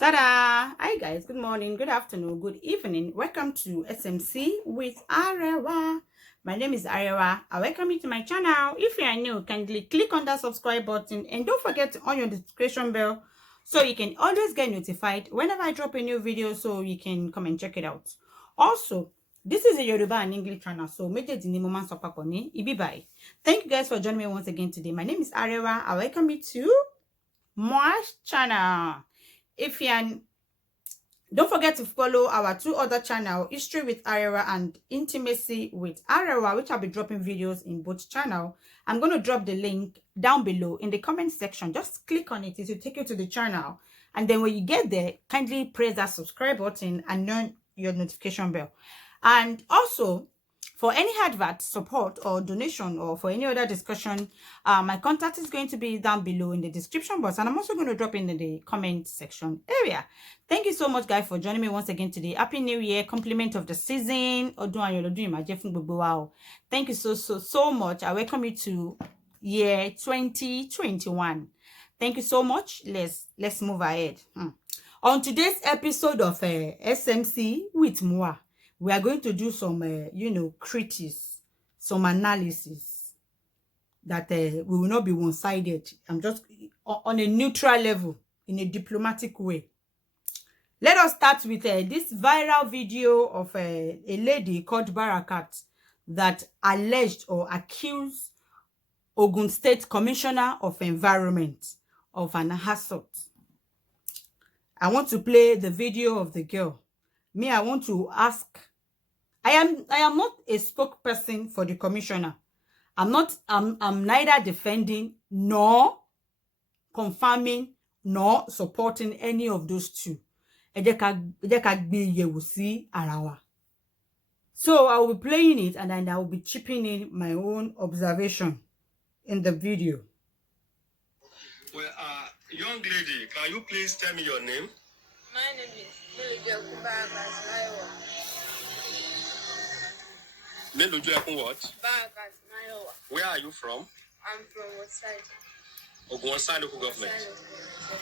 Ta-da! Hi guys, good morning, good afternoon, good evening. Welcome to SMC with Arewa. My name is Arewa. I welcome you to my channel. If you are new, kindly click on that subscribe button and don't forget to on your notification bell so you can always get notified whenever I drop a new video so you can come and check it out. Also, this is a Yoruba and English channel, so make it the moment sopaponi. Ibi bye. Thank you guys for joining me once again today. My name is Arewa. I welcome you to my channel. If you don't forget to follow our two other channels, History with Arewa and Intimacy with Arewa, which I'll be dropping videos in both channels. I'm going to drop the link down below in the comment section. Just click on it. It will take you to the channel. And then when you get there, kindly press that subscribe button and on your notification bell. And also, for any advert, support, or donation, or for any other discussion, my contact is going to be down below in the description box. And I'm also going to drop in the comment section area. Thank you so much, guys, for joining me once again today. Happy New Year, compliment of the season. Thank you so much. I welcome you to year 2021. Thank you so much. Let's move ahead. On today's episode of SMC with Moi, we are going to do some, critics, some analysis that we will not be one-sided. I'm just on a neutral level, in a diplomatic way. Let us start with this viral video of a lady called Barakat that alleged or accused Ogun State Commissioner of Environment of an assault. I want to play the video of the girl. Me, I want to ask. I am not a spokesperson for the commissioner. I'm neither defending nor confirming nor supporting any of those two. So I will be playing it and then I will be chipping in my own observation in the video. Well, young lady, can you please tell me your name? My name is what? Where are you from? I'm from what side? Ogun local government.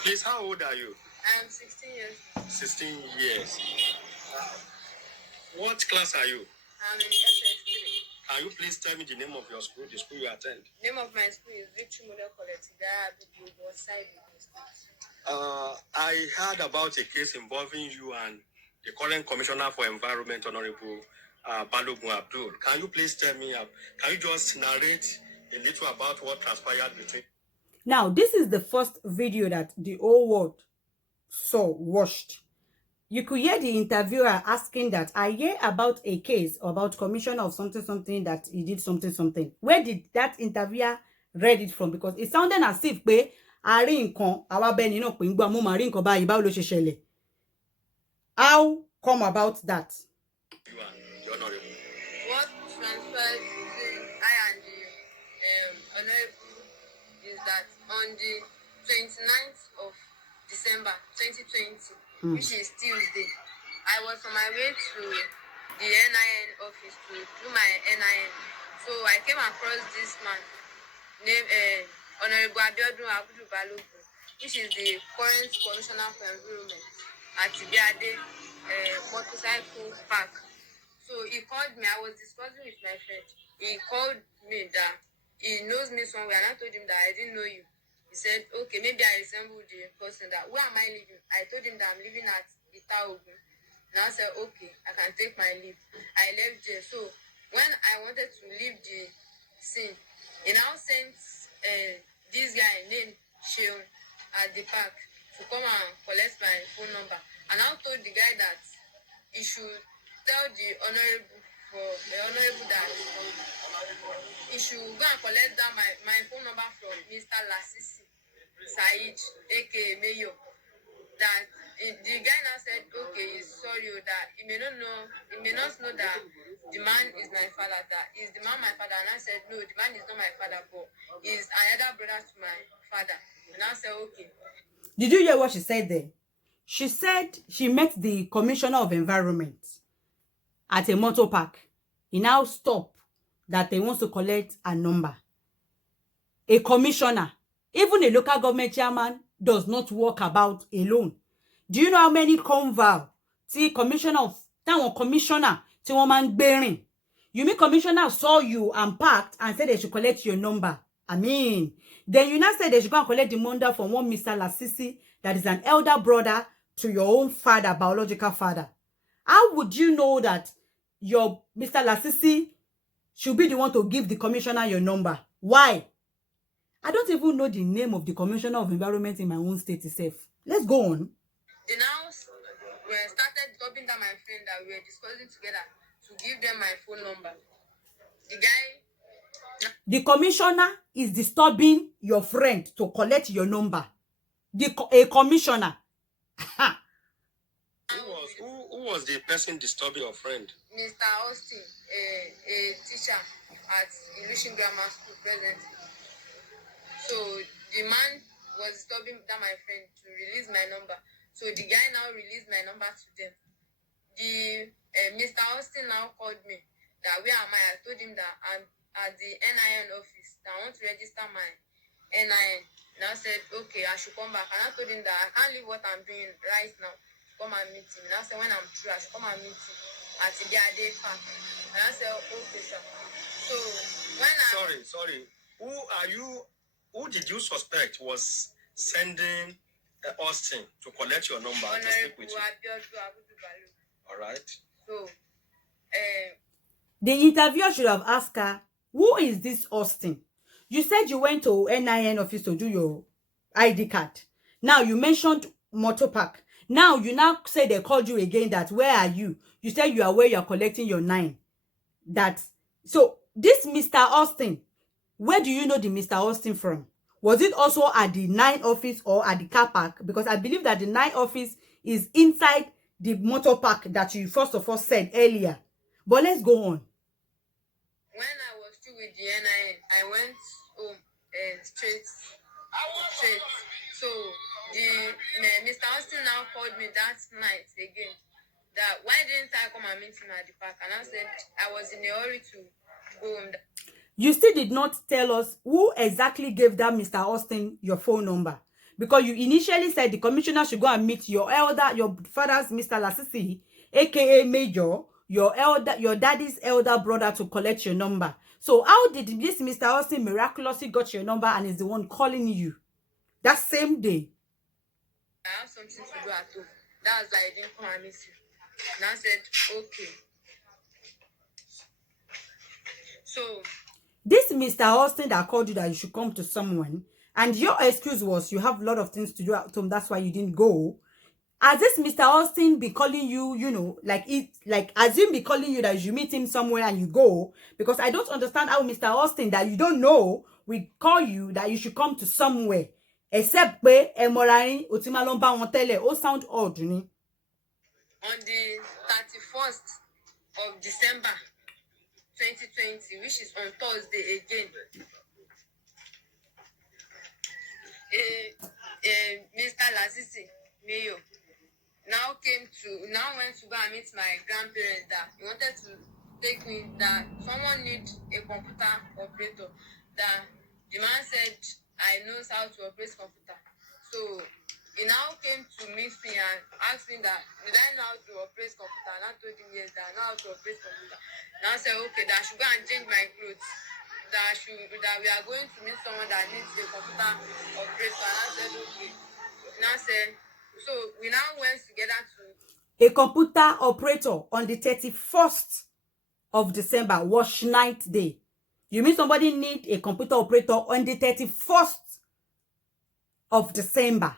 Please, how old are you? I am 16 years. 16 years. What class are you? I'm in SS3. Can you please tell me the name of your school, the school you attend? Name of my school is Victory Model College. What side I heard about a case involving you and the current Commissioner for Environment, Honorable Balogun Abdul. Can you please tell me, can you just narrate a little about what transpired between? Now, this is the first video that the whole world watched. You could hear the interviewer asking that, I hear about a case about commissioner of something that he did something. Where did that interviewer read it from? Because it sounded as if how come about that? What transpired between I and the Honorable is that on the 29th of December 2020, which is Tuesday, I was on my way to the NIN office to do my NIN. So I came across this man named Honorable Abdul Balogun, which is the current Commissioner for Environment at Tibiade Motorcycle Park. So he called me. I was discussing with my friend. He called me that he knows me somewhere, and I told him that I didn't know you. He said, okay, maybe I resemble the person. That where am I living? I told him that I'm living at Ogun. And I said, okay, I can take my leave. I left there. So when I wanted to leave the scene, he now sent this guy named Sheon at the park to come and collect my phone number. And I told the guy that he should tell the honorable that he should go and collect that my phone number from Mr. Lasisi Said, aka Mayor. That the guy now said, okay, he's sorry that he may not know that the man is my father, that is the man my father. And I said, no, the man is not my father, but he's another brother to my father. And I said, okay. Did you hear what she said there? She said she met the Commissioner of Environment at a motor park. He now stopped that they want to collect a number. A commissioner, even a local government chairman, does not walk about alone. Do you know how many conval commissioner tí wọ́n máa ń gbé you mean commissioner saw you and packed and said they should collect your number? I mean, then you now said they should go and collect the number from one Mr. Lasisi that is an elder brother to your own father, biological father. How would you know that your Mr. Lasisi should be the one to give the commissioner your number? Why? I don't even know the name of the commissioner of environment in my own state itself. Let's go on. They now started dropping down my friend that we were discussing together to give them my phone number. The commissioner is disturbing your friend to collect your number. A commissioner. Who was the person disturbing your friend? Mr. Austin, a teacher at Illusion Grammar School present. So the man was disturbing that my friend to release my number. So the guy now released my number to them. The Mr. Austin now called me that where am I? I told him that I'm at the NIN office. That I want to register my NIN. Now said, okay, I should come back. And I told him that I can't leave what I'm doing right now to come and meet him. Now said, when I'm through, I should come and meet him at the day park. And I said, okay, sir. So when Sorry. Who are you? Who did you suspect was sending Austin to collect your number to speak with you? All right. So, the interviewer should have asked her, who is this Austin? You said you went to NIN office to do your ID card. Now you mentioned motor park. Now you say they called you again that where are you? You said you are where you are collecting your 9. So this Mr. Austin, where do you know the Mr. Austin from? Was it also at the 9 office or at the car park? Because I believe that the 9 office is inside the motor park that you first of all said earlier. But let's go on. When I was still with the NIN, I went home straight. So Mr. Austin now called me that night again. That why didn't I come and meet him at the park? And I said I was in a hurry to go home. You still did not tell us who exactly gave that Mr. Austin your phone number. Because you initially said the commissioner should go and meet your father's Mr. Lasisi, aka Major, your daddy's elder brother to collect your number. So how did this Mr. Austin miraculously got your number and is the one calling you that same day? I have something to do at home. That's why I didn't come and meet you. And I said, okay. So this Mr. Austin that called you that you should come to someone, and your excuse was you have a lot of things to do at home, that's why you didn't go. Has this Mr. Austin be calling you, as him be calling you that you meet him somewhere and you go? Because I don't understand how Mr. Austin that you don't know will call you that you should come to somewhere. Except pe emorari otimalomba won tele, o sound odd ni. On the 31st of December 2020, which is on Thursday again, Mr. Lasisi Mayo went to go and meet my grandparents that he wanted to take me, that someone need a computer operator, that the man said I knows how to operate computer. So he now came to meet me and asked me that did I know how to operate computer, and I told him yes, that I know how to operate computer. Now I said okay, that I should go and change my clothes, that we are going to meet someone that needs a computer operator. And I said okay. Now I said, so we now went together to a computer operator on the 31st of December, wash night day. You mean somebody need a computer operator on the 31st of December?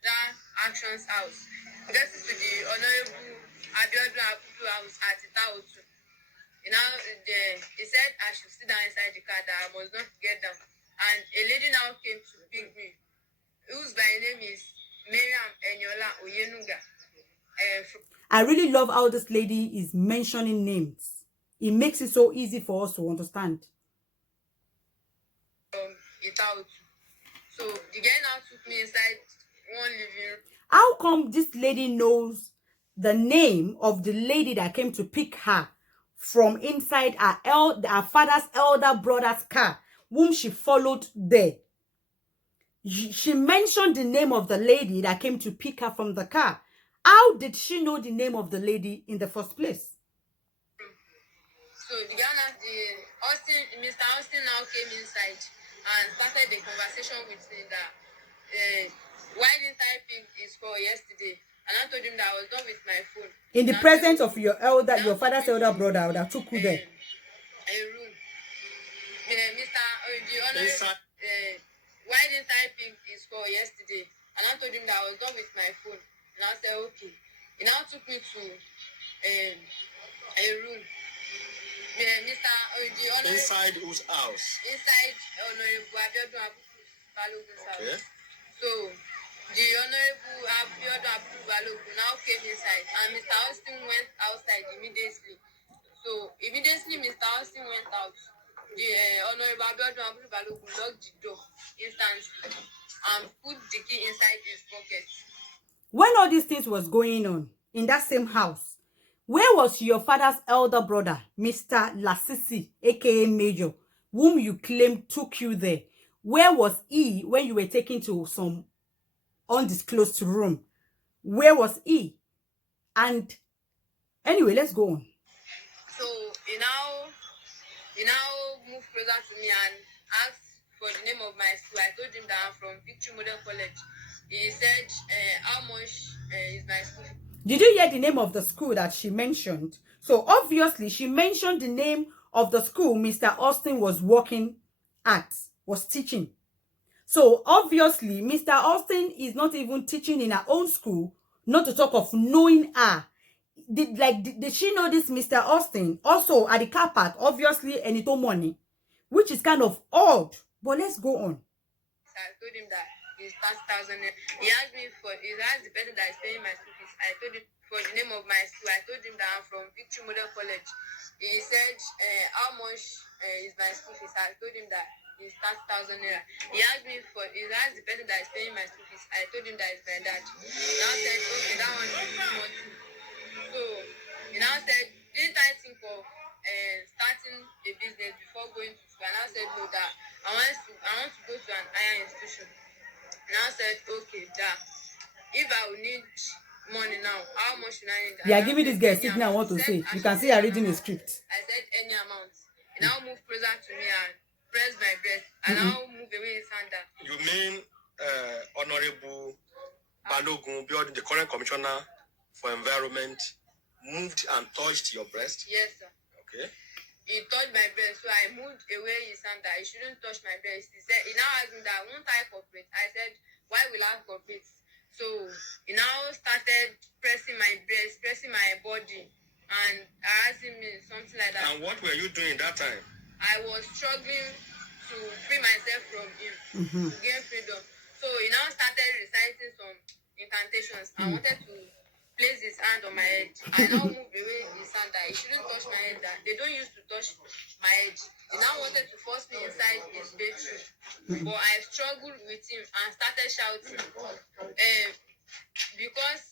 That Action's house. This is to the Honorable Abiodun Abudu house at Itaotu. He said I should sit down inside the car, that I must not get down. And a lady now came to pick me, whose by name is Miriam Enyola Oyenuga. I really love how this lady is mentioning names. It makes it so easy for us to understand. So the guy now took me inside one living room. How come this lady knows the name of the lady that came to pick her from inside her father's elder brother's car, whom she followed there? She mentioned the name of the lady that came to pick her from the car. How did she know the name of the lady in the first place? So the Ghana, Mr. Austin now came inside and started the conversation with me that why didn't I pick his call yesterday? And I told him that I was done with my phone. In the presence of your father's elder brother that took you there. A room. Why didn't I pick his call yesterday? And I told him that I was done with my phone. And I said, okay. He now took me to a room. Inside whose house? Inside Honorable Abiodun Balogun's house. Okay. So the Honorable Abiodun Balogun now came inside, and Mr. Austin went outside immediately. So immediately Mr. Austin went out, the Honorable Abiodun Balogun locked the door instantly and put the key inside his pocket. When all these things was going on in that same house, where was your father's elder brother, Mr. Lasisi, aka Major, whom you claim took you there? Where was he when you were taken to some undisclosed room? Where was he? And anyway, let's go on. So he now moved closer to me and asked for the name of my school. I told him that I'm from Victory Model College. He said, how much is my school? Did you hear the name of the school that she mentioned? So obviously she mentioned the name of the school Mr. Austin was working at, was teaching. So obviously Mr. Austin is not even teaching in her own school, not to talk of knowing her. Did she know this Mr. Austin? Also at the car park, obviously, and it money, which is kind of odd. But let's go on. I told him that it's 30,000. He asked the person that is paying my school fees. I told him for the name of my school. I told him that I'm from Victory Model College. He said, how much is my school fees? I told him that it's 30,000 naira. He asked the person that is paying my school fees. I told him that it's my dad. He now said, okay, that one is money. So he now said, didn't I think of starting a business before going to school? And I said, no, that I want to go to an higher institution. And I said, okay, that if I will need money now, how much should I need? They are giving this girl a signal I want to say. You can see her reading the script. I said any amount. He now moved closer to me and pressed my breast. And now move away his hand down. You mean Honorable Balogun, the current commissioner for environment, moved and touched your breast? Yes, sir. Okay. He touched my breast, so I moved away his hand that he shouldn't touch my breast. He now asked me that won't I cooperate? I said, why will I cooperate? So he now started pressing my breast, pressing my body, and asking me something like that. And what were you doing that time? I was struggling to free myself from him, to gain freedom. So he now started reciting some incantations. I wanted to place his hand on my head. I now moved away his hand that he shouldn't touch my head. That they don't used to touch my head. He now wanted to force me inside his bedroom. But I struggled with him and started shouting. Because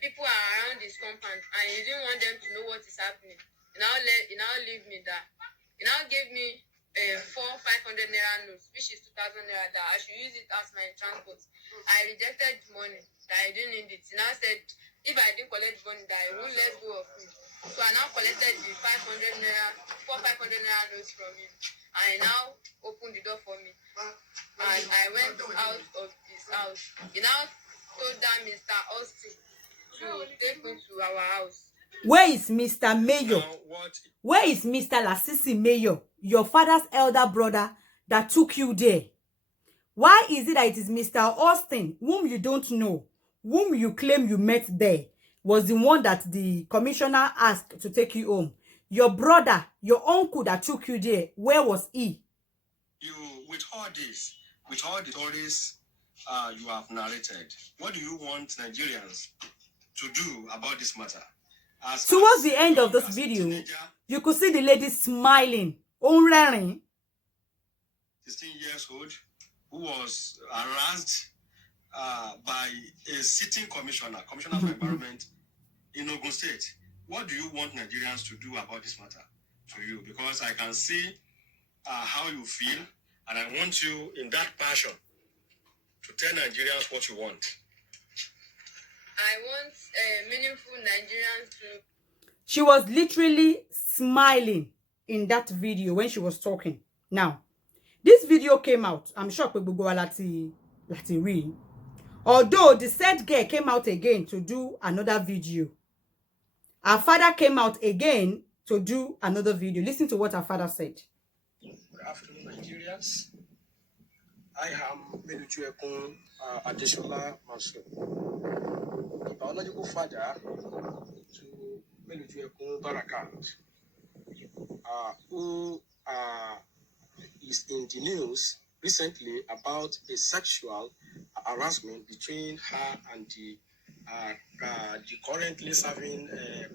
people are around his compound and he didn't want them to know what is happening. He now leave me that. He now gave me 500 naira notes, which is 2,000 naira, that I should use it as my transport. I rejected money, that I didn't need it. He now said, if I didn't collect money, that he won't let go of me. So I now collected the 500 naira notes from him. And he now opened the door for me. And I went out of his house. He now told that Mr. Austin to take me to our house. Where is Mr. Mayor? Where is Mr. Lasisi Mayor, your father's elder brother that took you there? Why is it that it is Mr. Austin, whom you don't know, whom you claim you met there, was the one that the commissioner asked to take you home? Your brother, your uncle that took you there, where was he? With all the stories you have narrated, what do you want Nigerians to do about this matter? Towards the end of this video, you could see the lady smiling. 16 years old, who was harassed by a sitting commissioner for environment in Ogun State. What do you want Nigerians to do about this matter to you? Because I can see how you feel, and I want you in that passion to tell Nigerians what you want. I want meaningful Nigerians to. She was literally smiling in that video when she was talking. Now, this video came out. I'm shocked with Google Lati read. Although the said girl came out again to do another video. Her father came out again to do another video. Listen to what her father said. Good afternoon, Nigerians. I am Meluju Ekun Adesola Mansur, the biological father to Meluju Ekun Barakat, who is in the news recently about a sexual harassment between her and the currently serving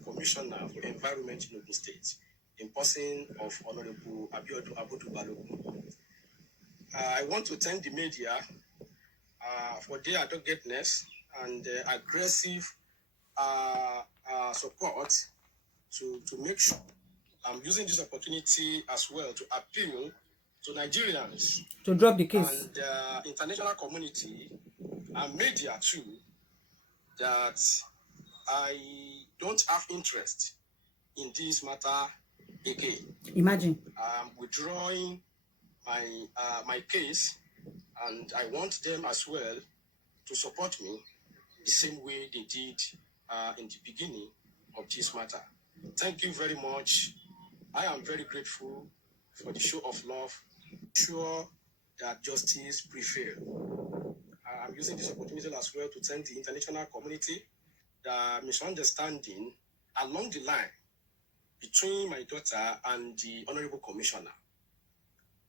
commissioner for environment in Ogun State, in person of Honorable Abiodun Abudu Balogun. I want to thank the media for their doggedness and aggressive support to make sure. I'm using this opportunity as well to appeal to Nigerians to drop the case and international community and media too, that I don't have interest in this matter again. Imagine. I'm withdrawing my case, and I want them as well to support me the same way they did in the beginning of this matter. Thank you very much. I am very grateful for the show of love. Sure that justice prevail. I'm using this opportunity as well to thank the international community. The misunderstanding along the line between my daughter and the Honorable Commissioner.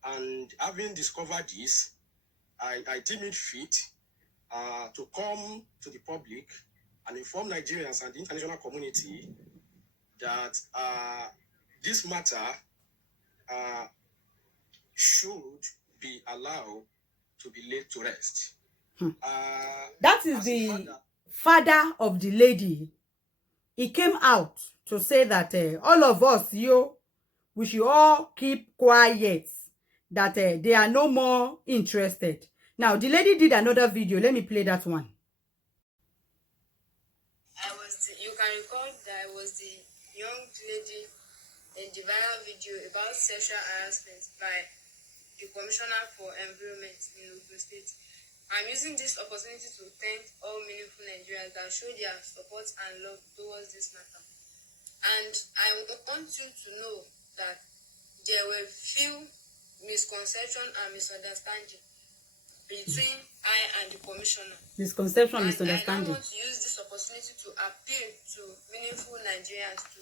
And having discovered this, I deem it fit to come to the public and inform Nigerians and the international community that this matter should be allowed to be laid to rest. That is the father of the lady. He came out to say that all of us, we should all keep quiet, that they are no more interested. Now, the lady did another video. Let me play that one. You can recall that I was the young lady in the viral video about sexual harassment by the Commissioner for Environment in Ogun State. I'm using this opportunity to thank all meaningful Nigerians that show their support and love towards this matter. And I want you to know that there were few misconceptions and misunderstanding between I and the Commissioner. Misconception, and misunderstanding. I want to use this opportunity to appeal to meaningful Nigerians to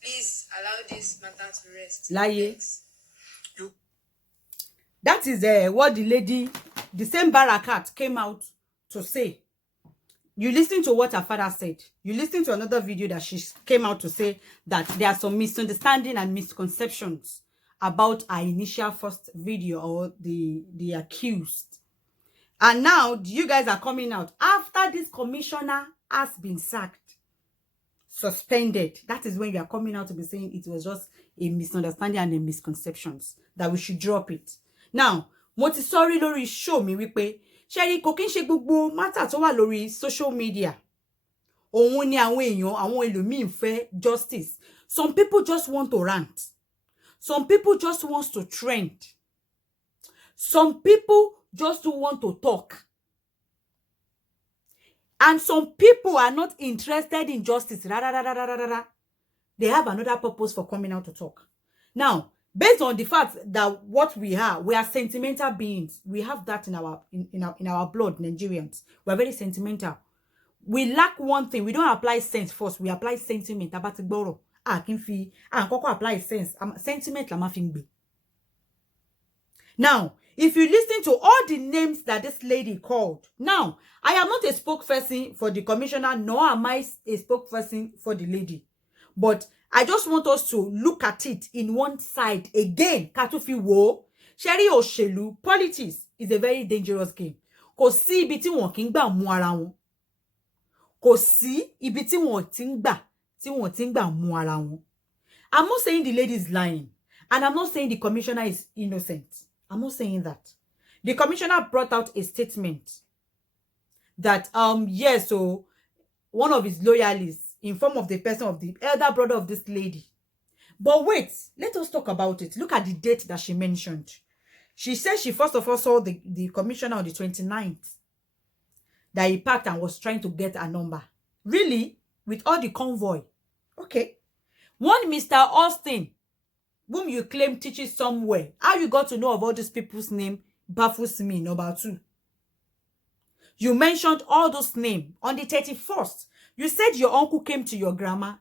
please allow this matter to rest. Lie. That is what the lady, the same Barakat, came out to say. You listen to what her father said. You listen to another video that she came out to say that there are some misunderstanding and misconceptions about her initial first video or the accused. And now you guys are coming out after this commissioner has been sacked, suspended. That is when you are coming out to be saying it was just a misunderstanding and a misconceptions, that we should drop it. Now, mo ti sorry lórí show mi wípé ṣẹ́rí kò kí ń ṣe gbogbo matter tó wà lórí social media. Òun ni àwọn èèyàn, àwọn ẹlòmíì ń fẹ́ justice. Some people just want to rant. Some people just want to trend. Some people just want to talk. And some people are not interested in justice. They have another purpose for coming out to talk. Now, based on the fact that what we are sentimental beings. We have that in our blood, Nigerians. We are very sentimental. We lack one thing. We don't apply sense first. We apply sentiment. Apply sense. Sentiment la ma fi ngbe. Now, if you listen to all the names that this lady called, now, I am not a spokesperson for the commissioner, nor am I a spokesperson for the lady. But I just want us to look at it in one side again. Katufi wo, Sherry Oshelu, politics is a very dangerous game. Kò sí ibi tí wọ́n kì í gbà mú ara wọn. Kò sí ibi tí wọ́n ti ń gbà mú ara wọn. I'm not saying the lady is lying. And I'm not saying the commissioner is innocent. I'm not saying that. The commissioner brought out a statement that yes, so one of his loyalists in form of the person of the elder brother of this lady. But wait, let us talk about it. Look at the date that she mentioned. She said she first of all saw the commissioner on the 29th, that he packed and was trying to get a number. Really? With all the convoy? Okay. One Mr. Austin, whom you claim teaches somewhere, how you got to know of all these people's name baffles me. Number 2. You mentioned all those names on the 31st. You said your uncle came to your grandma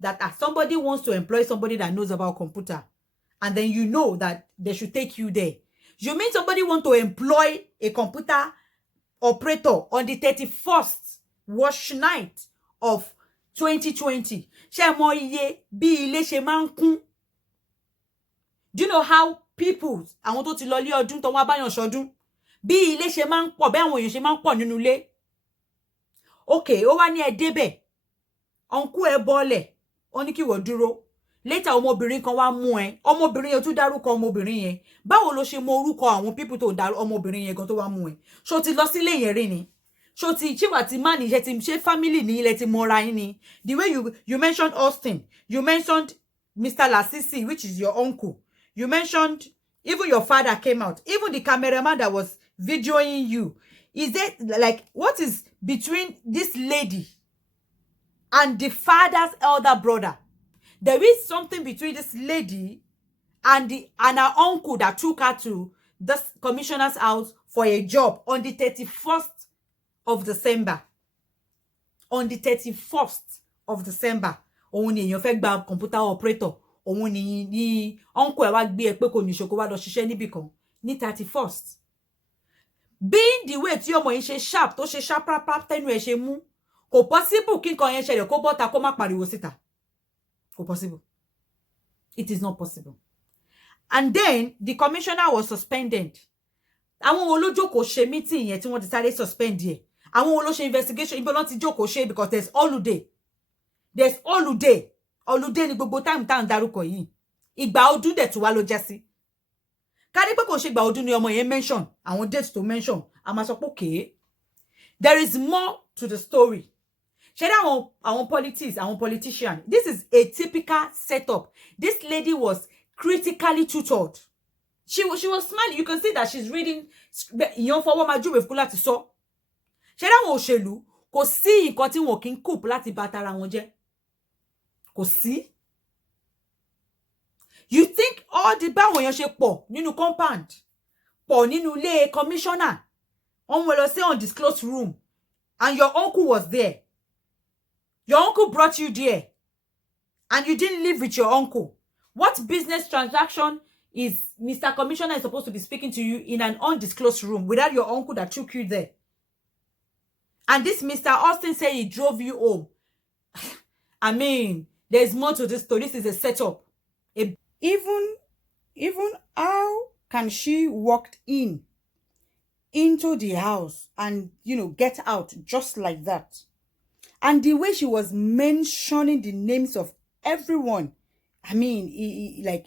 that somebody wants to employ somebody that knows about computer, and then you know that they should take you there. You mean somebody want to employ a computer operator on the 31st wash night of 2020? Do you know how people, àwọn tó ti lọ lé ọdún tó wá báyàn ṣọdún, bí ilé ṣe máa ń pọ̀, bí àwọn èèyàn ṣe máa ń pọ̀ nínú ilé? Okay, ó wá ní ẹ débẹ̀, uncle ẹ bọ́lẹ̀, ó ní kí wọ́n dúró. Later ọmọbìnrin kan wá mú ẹ, ọmọbìnrin yẹn tún dárúkọ ọmọbìnrin yẹn. Báwo ló ṣe mọ orúkọ àwọn people tó dárúkọ ọmọbìnrin yẹn gan tó wá mú ẹ? Ṣó ti lọ sílé yẹn rí ni? Ṣó ti chiwa ti man ni, ṣe family ni ilẹ̀ ti mọ́ra yín ni? The way you mentioned Austin, you mentioned Mr. Lasisi, which is your uncle. You mentioned even your father came out, even the cameraman that was videoing you. Is it like, what is between this lady and the father's elder brother? There is something between this lady and her uncle that took her to the commissioner's house for a job on the 31st of December. On the 31st of December. Òun ni èèyàn fẹ́ gba computer operator. Òun ni uncle ẹ wá gbé ẹ pé kò ní ṣoko wá lọ ṣiṣẹ́ níbì kan ní 31st. Being the way tí ọmọ yìí ṣe sharp, tó ṣe sharp rap tẹnu ẹ ṣe mú, kò possible kí nǹkan yẹn ṣẹlẹ̀ kó bọ́ta kó má pariwo síta. Kò possible. It is not possible. And then the commissioner was suspended. Àwọn wo ló jókòó ṣe meeting yẹn tí wọ́n ti sáré suspend yẹ? Àwọn wo ló ṣe investigation? Ibo ló ti jókòó ṣe, because there's holiday. There's holiday. Holiday ni gbogbo time tá ń dárúkọ yìí. Ìgbà ọdún dẹ̀ tún wá ló jẹ́ sí. Ká ní pé kò ṣe ìgbà ọdún ni ọmọ yẹn mention, àwọn dates to mention, a máa sọ pé okay. There is more to the story. Ṣé àwọn politics, àwọn politician. This is a typical setup. This lady was critically tutored. She was smiling. You can see that she's reading. Ìyẹn fọwọ́ máa júwe fún láti sọ. Ṣé àwọn òṣèlú kò sí nǹkan tí wọn kì í coop láti bà tara wọn jẹ́? Kò sí. You think all the báwọn èèyàn ṣe pọ̀ nínú compound, pọ̀ nínú ilé commissioner, wọ́n wọ́n lọ sí undisclosed room, and your uncle was there. Your uncle brought you there, and you didn't live with your uncle. What business transaction is Mr. Commissioner supposed to be speaking to you in an undisclosed room without your uncle that took you there? And this Mr. Austin said he drove you home. I mean, there's more to this story. This is a setup. Even how can she walk into the house and, get out just like that? And the way she was mentioning the names of everyone, I mean,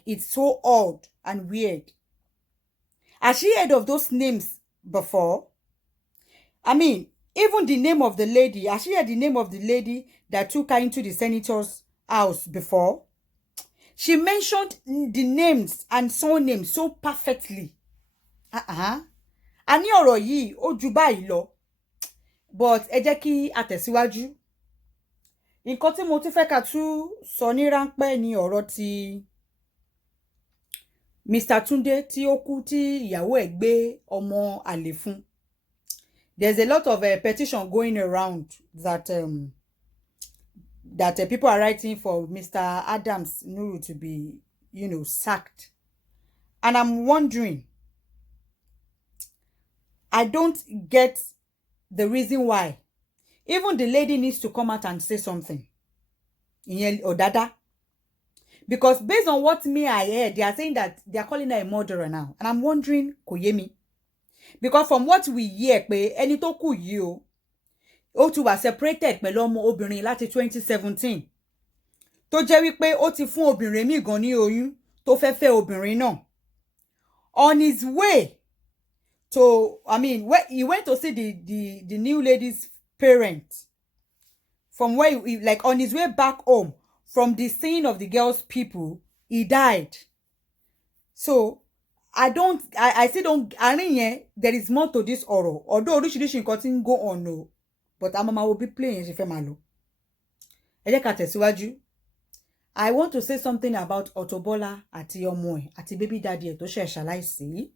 it's so odd and weird. Has she heard of those names before? I mean, even the name of the lady, has she heard the name of the lady that took her into the senator's house before? She mentioned the names and surnames so perfectly. A ní ọ̀rọ̀ yìí ó jù báyìí lọ. But ẹ jẹ́ kí a tẹ̀síwájú. Nǹkan tí mo tún fẹ́ ká tú sọ ní ráńpẹ́ ni ọ̀rọ̀ ti Mr. Tunde tí ó kú tí ìyàwó ẹ̀ gbé ọmọ àlè fún. There's a lot of petition going around that people are writing for Mr. Adams Nuru to be, sacked. And I'm wondering, I don't get the reason why. Even the lady needs to come out and say something. Odada. Because based on what I heard, they are saying that they are calling her a murderer now. And I'm wondering, Koyemi. Because from what we hear, ẹni tó kú yìí o, ó ti wà separated pẹ̀lú ọmọ obìnrin láti 2017. Tó jẹ́ wípé ó ti fún obìnrin míì gan ní oyún tó fẹ́ fẹ́ obìnrin náà. On his way to, I mean, where he went to see the new lady's parents from where he, like on his way back home from the scene of the girl's people, he died. So I still don't, I mean, there is more to this horror. Although oríṣiríṣi nǹkan tí ń go on, no, but I'm will be playing ṣe fẹ́ máa lọ. Ẹ jẹ́ ká tẹ̀síwájú. I want to say something about Auto Bola àti ọmọ ẹ̀ àti baby daddy ẹ̀ tó ṣe ṣaláìsí.